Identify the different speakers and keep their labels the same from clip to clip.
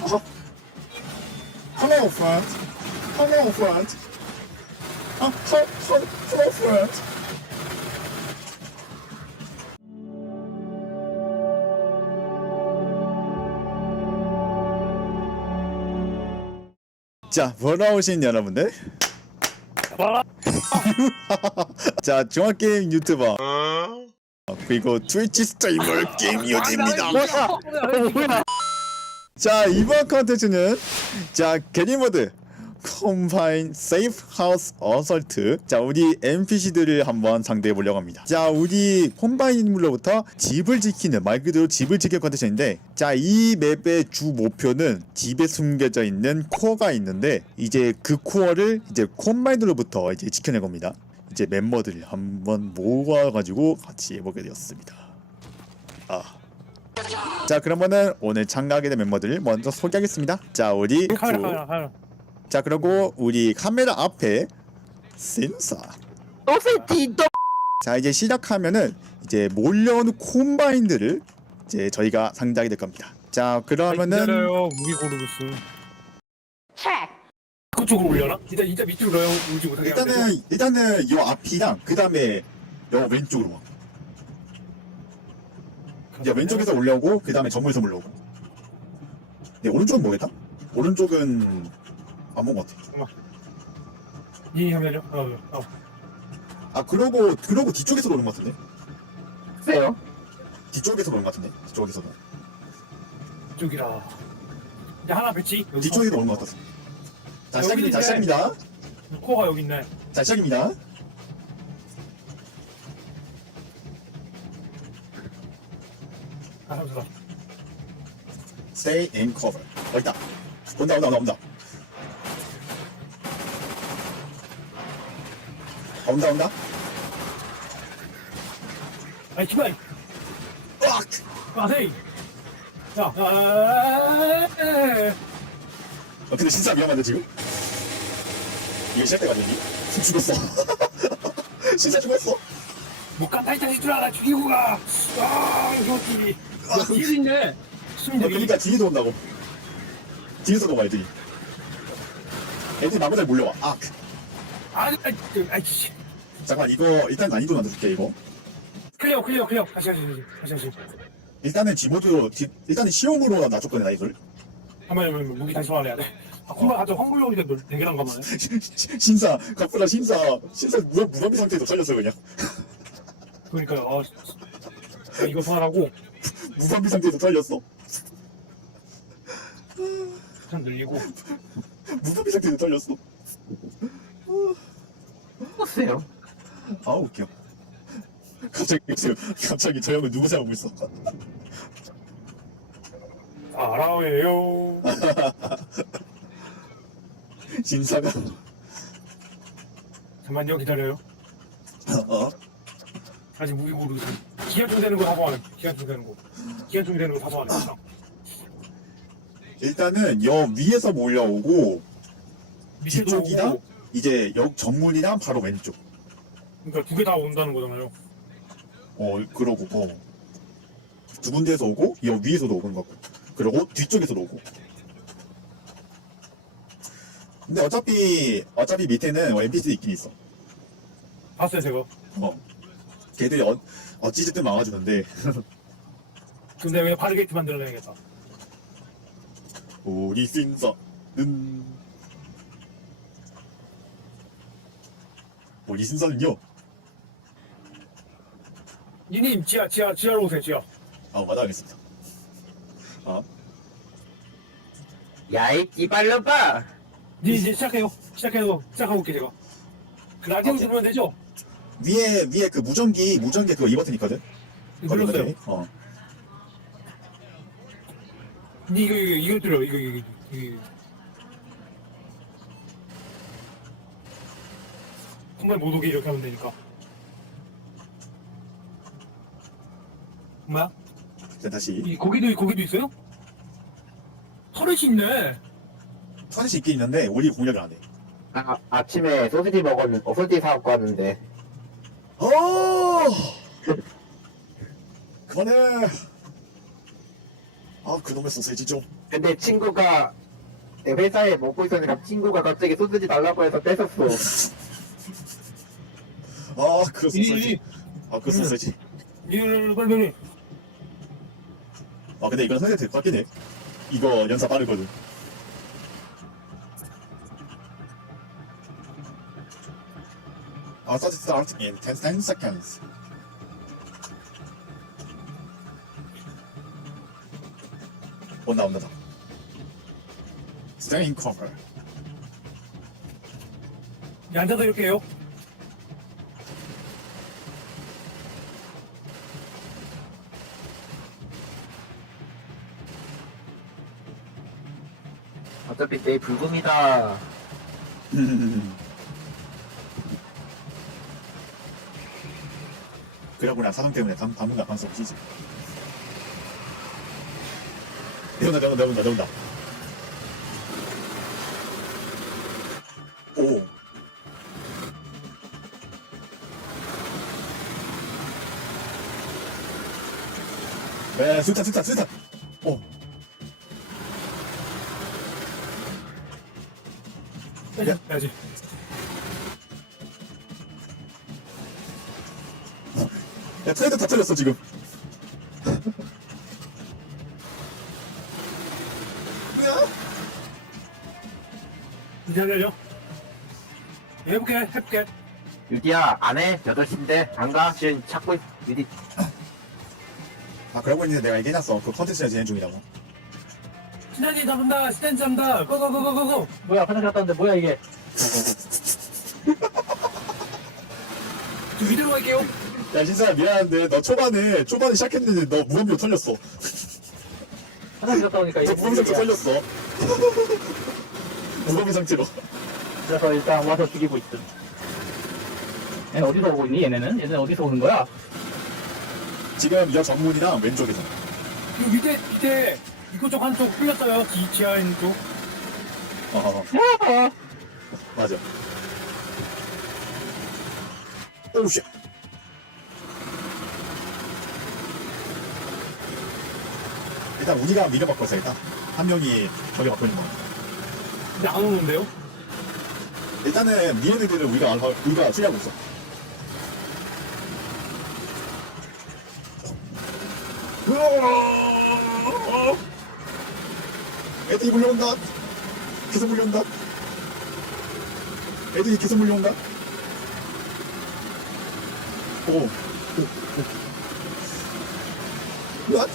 Speaker 1: Hello, friend. Hello, friend. Hello, friend. 자, 보러 오신 여러분들. 자, 종합게임 유튜버 그리고 트위치 스트리머 게임요지입니다. 자, 이번 컨텐츠는 자, 게리모드 콤바인 세이프 하우스 어설트. 자, 우리 NPC들을 한번 상대해 보려고 합니다. 자, 우리 콤바인물로부터 집을 지키는, 말 그대로 집을 지키는 컨텐츠인데, 자, 이 맵의 주 목표는 집에 숨겨져 있는 코어가 있는데, 이제 그 코어를 이제 콤바인으로부터 이제 지켜낼 겁니다. 이제 멤버들을 한번 모아가지고 같이 해보게 되었습니다. 자, 그러면은 오늘 참가하게 된 멤버들을 먼저 소개하겠습니다. 자, 우리
Speaker 2: 카메라.
Speaker 1: 자, 그리고 우리 카메라 앞에 신사. 자, 이제 시작하면은 이제 몰려오는 콤바인들을 이제 저희가 상대하게 될 겁니다. 자, 그러면은
Speaker 2: 기다려요. 무기 고르겠어. 그쪽으로 올려나? 진짜 밑으로 넣어 오지 못하게 하면
Speaker 1: 일단은 요 앞이랑 그 다음에 요 왼쪽으로 와. 이제 왼쪽에서 올라오고 그 다음에 정문에서 올라오고. 네, 오른쪽은 뭐겠다? 오른쪽은 안 본 것 같아.
Speaker 2: 이 하면요?
Speaker 1: 그러고 뒤쪽에서 오는 것 같은데?
Speaker 3: 세요?
Speaker 1: 뒤쪽에서 오는 것 같은데? 뒤쪽에서도.
Speaker 2: 이쪽이라. 이제 하나 배치.
Speaker 1: 뒤쪽에서 오는 것 같았어. 자, 시작입니다. 시작입니다.
Speaker 2: 코어가 여기 있네.
Speaker 1: 자, 시작입니다.
Speaker 2: 잠시만.
Speaker 1: Stay in cover. 있다. 온다. 온다.
Speaker 2: 아이 기발.
Speaker 1: 으악!
Speaker 2: 헤이. 자,
Speaker 1: 근데 진짜 위험한데 지금? 이거 시작돼가지고 죽었어. 진짜 죽었어.
Speaker 2: 못 간다 이 자식들 하나 죽이고 가. 이거지. 뒤에도 있네. 숨들이.
Speaker 1: 그러니까 뒤에서 온다고. 뒤에서 도 봐, 애들이. 애들이 나보다 몰려와.
Speaker 2: 아이씨.
Speaker 1: 잠깐만, 이거 일단 난이도 만들어줄게, 이거.
Speaker 2: 클리어. 다시.
Speaker 1: 일단은 지모드로, 일단은 시험으로 놔줬거든, 난이도를.
Speaker 2: 한번 무기 다시 소환해야 돼. 콤바 가져 황불용이 대결한 거만.
Speaker 1: 신사, 갑자기 신사 무방비 상태에서 살렸어, 그냥.
Speaker 2: 그러니까 이거 소환하고
Speaker 1: 무방비 상태에서 살렸어.
Speaker 2: 참 늘리고.
Speaker 1: 무방비 상태에서 살렸어.
Speaker 3: 세요?
Speaker 1: 웃겨. 갑자기 저 형은 누구 생각하고 있어?
Speaker 2: 알아요.
Speaker 1: 신사가.
Speaker 2: 잠만요, 기다려요. 아직 무기 고르고 기관총 되는 거 사서 안 해. 기관총 되는 거 사서 안 해.
Speaker 1: 일단은 여 위에서 몰려오고
Speaker 2: 밑에도
Speaker 1: 뒤쪽이랑
Speaker 2: 오고.
Speaker 1: 이제 역 정문이랑 바로 왼쪽.
Speaker 2: 그러니까 두 개 다 온다는 거잖아요.
Speaker 1: 그러고 두 군데에서 오고 여 위에서도 오는 거고. 그리고 뒤쪽에서도 오고. 근데 어차피 밑에는 NPC도 있긴 있어.
Speaker 2: 봤어요, 제가.
Speaker 1: 걔들이 어찌됐든 막아주는데.
Speaker 2: 근데 왜 바리게이트 만들어내야겠다.
Speaker 1: 우리 신사는 우리 신사는요.
Speaker 2: 니님 지하로 오세요, 지하.
Speaker 1: 마다하겠습니다.
Speaker 3: 야이 끼발로봐.
Speaker 2: 니 이제 시작하고 올게 제가. 그 라디오 누르면 되죠?
Speaker 1: 위에 그 무전기 그거 이 버튼 있거든.
Speaker 2: 눌렀어요. 니 이거 들어 이거. 정말 못 오게 이렇게 하면 되니까. 뭐야?
Speaker 1: 자, 다시.
Speaker 2: 이 고기도 있어요? 터렛이 있네.
Speaker 1: 터렛이 있긴 있는데 우리 공략을 안 해.
Speaker 3: 아침에 소시지 소시지 사갖고 왔는데.
Speaker 1: 그만해. 그놈의 소세지 좀.
Speaker 3: 근데 친구가 내 회사에 먹고 있었는데 친구가 갑자기 소세지 달라고 해서 뺏었어.
Speaker 1: 그 소세지. 그 소세지.
Speaker 2: 빨리.
Speaker 1: 근데 이건 선택 될것 같긴 해. 이거 연사 빠르거든. Sausage starts in 10 seconds. 온다. Staying cover.
Speaker 2: 앉아서 이렇게 해요.
Speaker 3: 어차피 내일 불금이다.
Speaker 1: 그러구나. 사람 때문에 당분간 방송 쉬지. 내온다. 오. 네, 수탄. 오.
Speaker 2: 해야지.
Speaker 1: 야, 트레이드 다 틀렸어, 지금. 뭐야?
Speaker 2: 이제 하려요. 해볼게.
Speaker 3: 유디야 안 해? 8시인데 안 가? 지금 찾고 있... 유디
Speaker 1: 그러고 있는데 내가 얘기해놨어. 그 컨텐츠가 진행 중이라고.
Speaker 2: 신한이 잡는다. 스탠 잡는다. 고고고고고고.
Speaker 3: 뭐야 화장실 갔다 왔는데 뭐야 이게.
Speaker 2: 좀 이대로 갈게요.
Speaker 1: 야, 신사야, 미안한데, 너 초반에 시작했는데 너 무음표 털렸어.
Speaker 3: 화장실 갔다 오니까
Speaker 1: 너
Speaker 3: 이게
Speaker 1: 무음표
Speaker 3: 일이야.
Speaker 1: 털렸어. 무음표 상태로.
Speaker 3: 그래서 일단 와서 죽이고 있음. 얘는 어디서 오고 있니 얘네는? 얘네는 어디서 오는 거야?
Speaker 1: 지금 여 정문이랑 왼쪽에서.
Speaker 2: 이 밑에 이거 쪽 한쪽 풀렸어요. 지하에 있는 쪽.
Speaker 1: 맞아. 오우, 쉣. 일단 우리가 미려 바꿔서 일단 한 명이 저기 바꿔 있는 거.
Speaker 2: 근데 안 오는데요?
Speaker 1: 일단은 미연 애들을 우리가 추리하고 있어. 애들이 몰려온다. 계속 몰려온다. 애들이 계속 몰려온다. 오. What?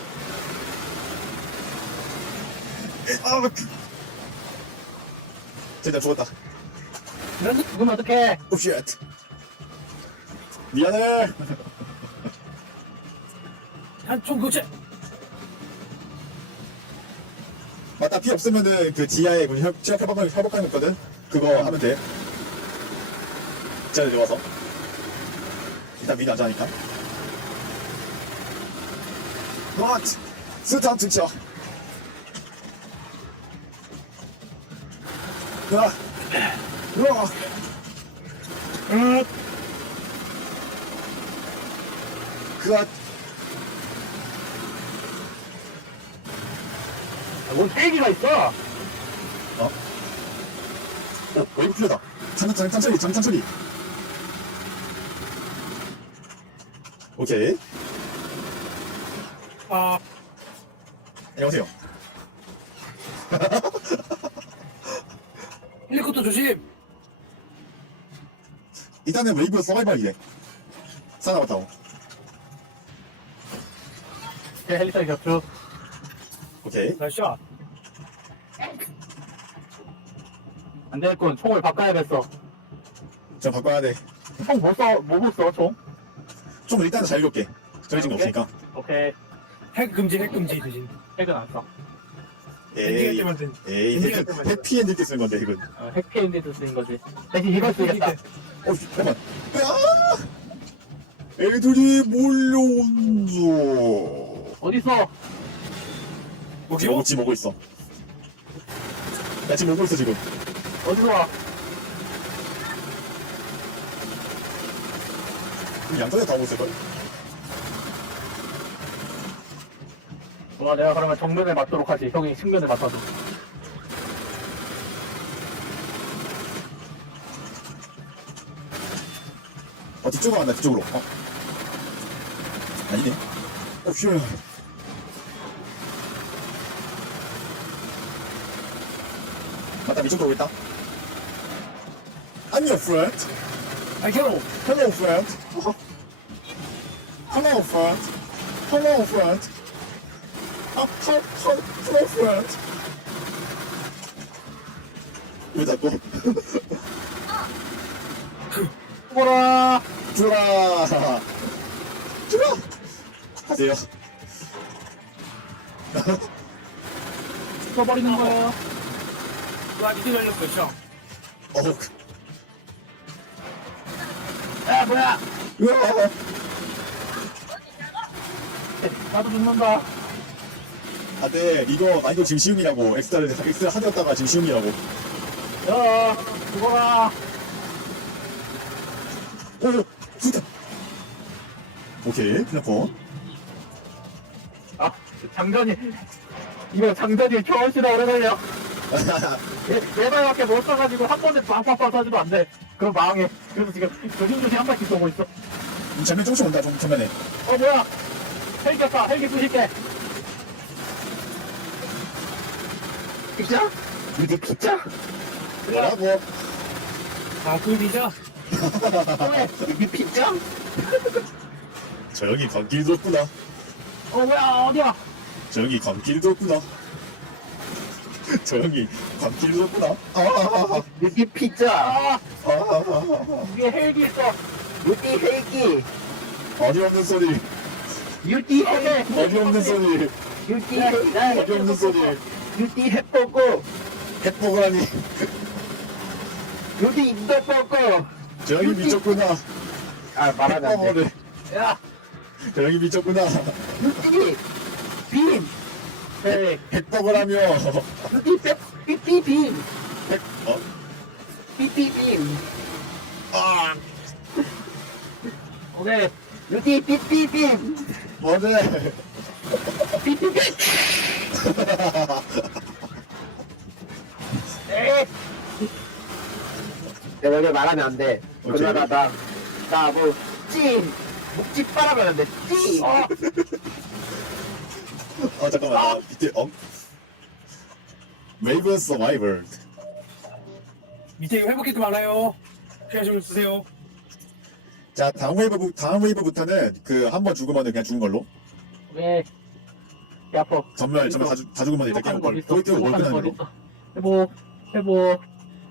Speaker 1: 쟤나 죽었다.
Speaker 2: 난
Speaker 3: 죽으면 어떡해?
Speaker 1: 오, 쉣. 미안해.
Speaker 2: 한총 교체.
Speaker 1: 맞다, 피 없으면은 그 지하에 취약 회복하는 거 있거든? 그거 하면 돼. 쟤네 와서. 일단 미리 앉아니까. What? 스탄 특차. 야. 우와. 그아.
Speaker 3: 뭔 헬기가 있어?
Speaker 1: 웨이브 풀려다. 장탄 처리. 오케이. 안녕하세요.
Speaker 2: 헬리콥터 조심.
Speaker 1: 일단은 웨이브 서바이벌이래. 살아남았다고.
Speaker 3: 제 헬리콥터 격추.
Speaker 1: 오케이.
Speaker 2: 나이스샷.
Speaker 3: 안 되겠군. 총을 바꿔야겠어.
Speaker 1: 좀 바꿔야 돼.
Speaker 3: 총 벌써 뭐 써 총?
Speaker 1: 좀 일단은 자유롭게. 정해진 거 없으니까.
Speaker 3: 오케이.
Speaker 2: 핵 금지 대신.
Speaker 3: 핵은 안 써.
Speaker 2: 엔딩할
Speaker 1: 에이.
Speaker 2: 때만 된.
Speaker 1: 에이.
Speaker 2: 엔딩할 때만 된.
Speaker 1: 해피엔딩 때 쓰는 건데, 이건.
Speaker 3: 핵피엔드도 쓰는 거지. 대신 이걸 쓰겠다.
Speaker 1: 잠깐만. 애들이 몰려온다.
Speaker 3: 어디서?
Speaker 1: 지금 오고 있어. 야, 지금 오고 있어, 지금.
Speaker 3: 어디서 와?
Speaker 1: 양쪽에 다 오고 있을걸?
Speaker 3: 와, 내가 그러면 정면을 맞도록 하지. 형이 측면을 맞아줘.
Speaker 1: 뒤쪽으로 간다 뒤쪽으로. 아니네. 휴. 맞다 이쪽으로 오겠다. 안녕 friend.
Speaker 2: hello.
Speaker 1: Hello friend. Hello friend. Hello friend. Hello friend. 왜 자꾸?
Speaker 3: 죽어라!
Speaker 1: 주라. 주라. 하세요.
Speaker 3: 죽어버리는 거야.
Speaker 2: 와, 밑에 걸렸어, 형.
Speaker 3: 야, 뭐야!
Speaker 1: 으아.
Speaker 3: 나도 죽는다.
Speaker 1: 네, 이거 지금 시움이라고. 엑스트라 하드였다가 지금 시움이라고.
Speaker 3: 야, 죽어라!
Speaker 1: 오, 진짜. 오케이, 플랫폼.
Speaker 3: 아, 장전이. 이거 장전이 겨울시나 오래 걸려. 네 발밖에 못 써가지고 한 번에 빵빵빵 쏴줘도 안 돼. 그럼 망해. 그래서 지금 조심조심 한 발씩 쏘고 있어.
Speaker 1: 전면 조금씩 온다, 전면에.
Speaker 3: 뭐야! 헬기 왔다! 헬기 부실게! 피자? 이게 피자?
Speaker 1: 뭐라고?
Speaker 2: 아, 꿀이죠?
Speaker 3: 이게 피자?
Speaker 1: 저 형이 감기도 없구나.
Speaker 3: 뭐야, 어디야?
Speaker 1: 저 형이 감기도 없구나. 저 형이 감기도 없구나.
Speaker 3: 이게 피자! 이게 헬기 있어! 유디 헬기!
Speaker 1: 어이없는 소리.
Speaker 3: 유디 헬기!
Speaker 1: 어이없는 소리.
Speaker 3: 유디 헬기!
Speaker 1: 어이없는 소리.
Speaker 3: 유디 햇보고!
Speaker 1: 햇보그라니.
Speaker 3: 유디 인도보고!
Speaker 1: 저 형이 미쳤구나.
Speaker 3: 아, 말하면 안 돼.
Speaker 1: 햇보그를.
Speaker 3: 야!
Speaker 1: 저 형이 미쳤구나.
Speaker 3: 유디! 빔! 네.
Speaker 1: 햇보그라며.
Speaker 3: 유디 삐삐빔!
Speaker 1: 어?
Speaker 3: 삐삐빔!
Speaker 1: 아,
Speaker 3: 오케이. 유디 삐삐빔!
Speaker 1: 뭐네.
Speaker 3: 삐삐빔! 에이! 내가 원래 말하면 안 돼.
Speaker 1: 오케이.
Speaker 3: 그러다가 나 뭐, 목지 빨아면 안 돼.
Speaker 1: 잠깐만. 밑에, 웨이브 서바이벌.
Speaker 2: 밑에 이거 회복키트 많아요. 피하시면 쓰세요.
Speaker 1: 자, 다음 웨이브부터는 한 번 죽으면 그냥 죽은 걸로.
Speaker 3: 왜? 배 아파.
Speaker 1: 전멸 다 죽으면 일단 게임 걸. 포인트 뭘 끄는 걸로.
Speaker 3: 회복.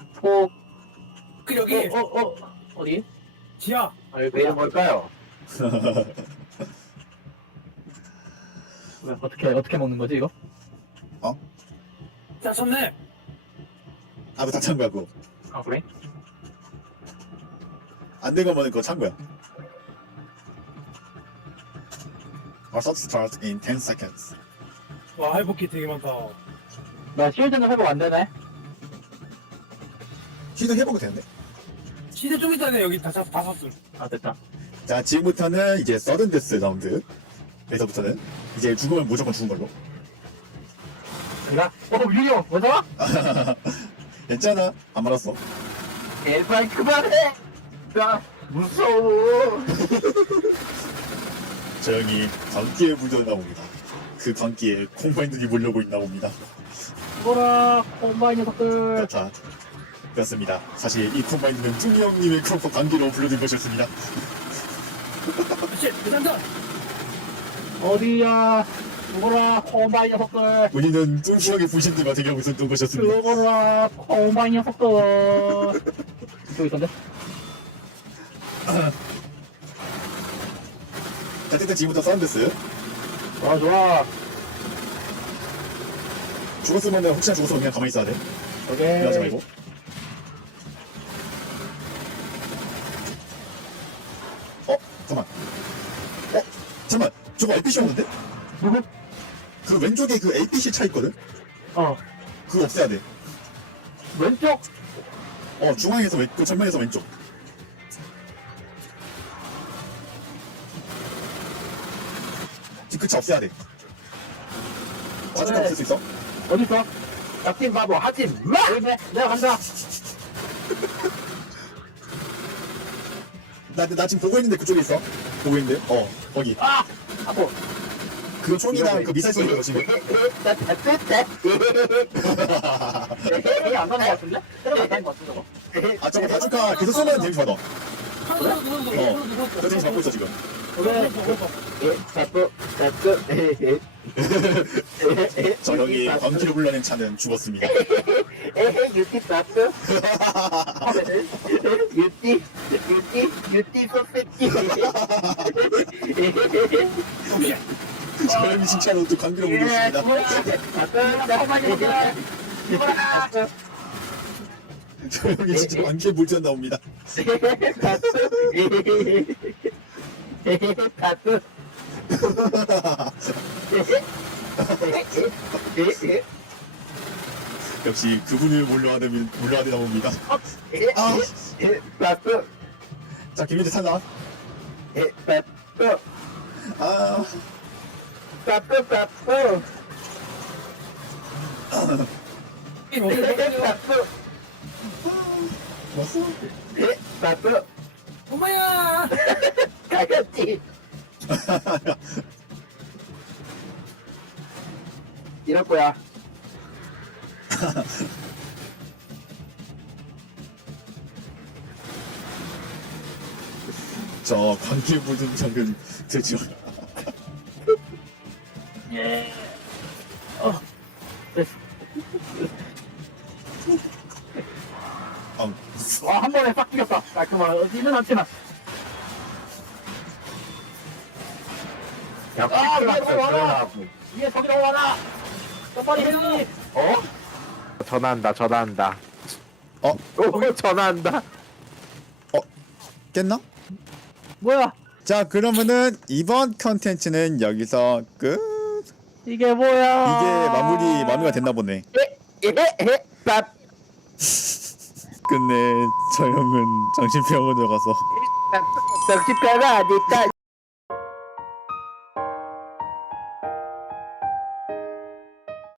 Speaker 2: 그, 여기,
Speaker 3: 어디?
Speaker 2: 지하.
Speaker 3: 왜 이런 걸까요? 어떻게 먹는 거지, 이거?
Speaker 2: 자, 쳤네.
Speaker 1: 너 다 찬 거야, 그거.
Speaker 3: 아, 그래?
Speaker 1: 안 된 거면 그거 찬 거야. Assault start in 10 seconds.
Speaker 2: 와, 회복키트 되게 많다.
Speaker 3: 나 실드는 회복 안 되네?
Speaker 1: 시즌 회복이 되는데.
Speaker 2: 시대 좀 있다네, 여기 다 샀음.
Speaker 3: 아, 됐다.
Speaker 1: 자, 지금부터는 이제 서든데스 라운드. 에서부터는 이제 죽으면 무조건 죽은 걸로.
Speaker 3: 내가? 유리오! 뭐더라?
Speaker 1: 괜찮아. 안 말았어.
Speaker 3: 제발 그만해! 나 무서워!
Speaker 1: 저 형이 광기에 물들어나 봅니다. 그 광기에 콤바인들이 몰려고 있나 봅니다.
Speaker 3: 죽어라, 콤바인 녀석들!
Speaker 1: 그렇습니다. 사실 이 콤바인들은 뚱이 형님의 크로커 광기로 불러든 것이었습니다.
Speaker 2: 씨, 대장전!
Speaker 3: 어디야? 죽어라, 콤바인 녀석들!
Speaker 1: 우리는 뚱이 형의 분신들과 대결하고 있었던 것이었습니다.
Speaker 3: 죽어라, 콤바인 녀석들! 저기 있던데?
Speaker 1: 자, 일단 지금부터 서든데스.
Speaker 3: 좋아.
Speaker 1: 죽었으면 혹시나 죽었으면 그냥 가만히 있어야 돼.
Speaker 3: 오케이.
Speaker 1: 일어나지 말고. 잠깐만. 저거 LPC였는데?
Speaker 3: 누구?
Speaker 1: 그 왼쪽에 그 APC 차 있거든? 그거 없애야 돼.
Speaker 3: 왼쪽?
Speaker 1: 중앙에서 그 전면에서 왼쪽. 그 차 없애야 돼. 자존감 없을 수 있어?
Speaker 3: 어딨어? 잡힌 바보 하지 마! 여기 있네. 내가 간다.
Speaker 1: 나 지금 보고 있는데 그쪽에 있어. 보고 있는데. 거기.
Speaker 3: 아! 아보.
Speaker 1: 그 총이랑 그 미사일 쏘는 거 지금.
Speaker 3: 안 가는 거 같은데? 때려도 안 가는 거 같은데, 저거.
Speaker 1: 아 저거 바주카 계속 쏘면 데미지 받아.
Speaker 2: 눌렀어.
Speaker 1: 그 데미지 받고 있어 지금. 저 형이 광기를 불러낸 차는 죽었습니다.
Speaker 3: 유티 봤어? 유티 소세지.
Speaker 1: 저 형이 진짜로 또 광기를 불렀습니다. 저 형이 진짜 광기에 물전 나옵니다. 역시 그분을 몰려하다 봅니다. 자 김민재 탈락. 아 왔어?
Speaker 2: 엄마야.
Speaker 3: 가겠지. 이럴 거야.
Speaker 1: 저 광기에 물든 장면 드디어.
Speaker 3: 예. 와, 한 번에 싹 죽였다. 깔끔하지는 않지만. 야, 위에 저기 올라와라. 빨리 해주니.
Speaker 4: 전화한다.
Speaker 1: 어?
Speaker 4: 오, 전화한다.
Speaker 1: 깼나?
Speaker 4: 뭐야?
Speaker 1: 자 그러면은 이번 컨텐츠는 여기서 끝.
Speaker 4: 이게 뭐야?
Speaker 1: 이게 마무리가 됐나 보네. 끝내 저 형은 정신병원에 가서
Speaker 4: 정신병가 아닐까?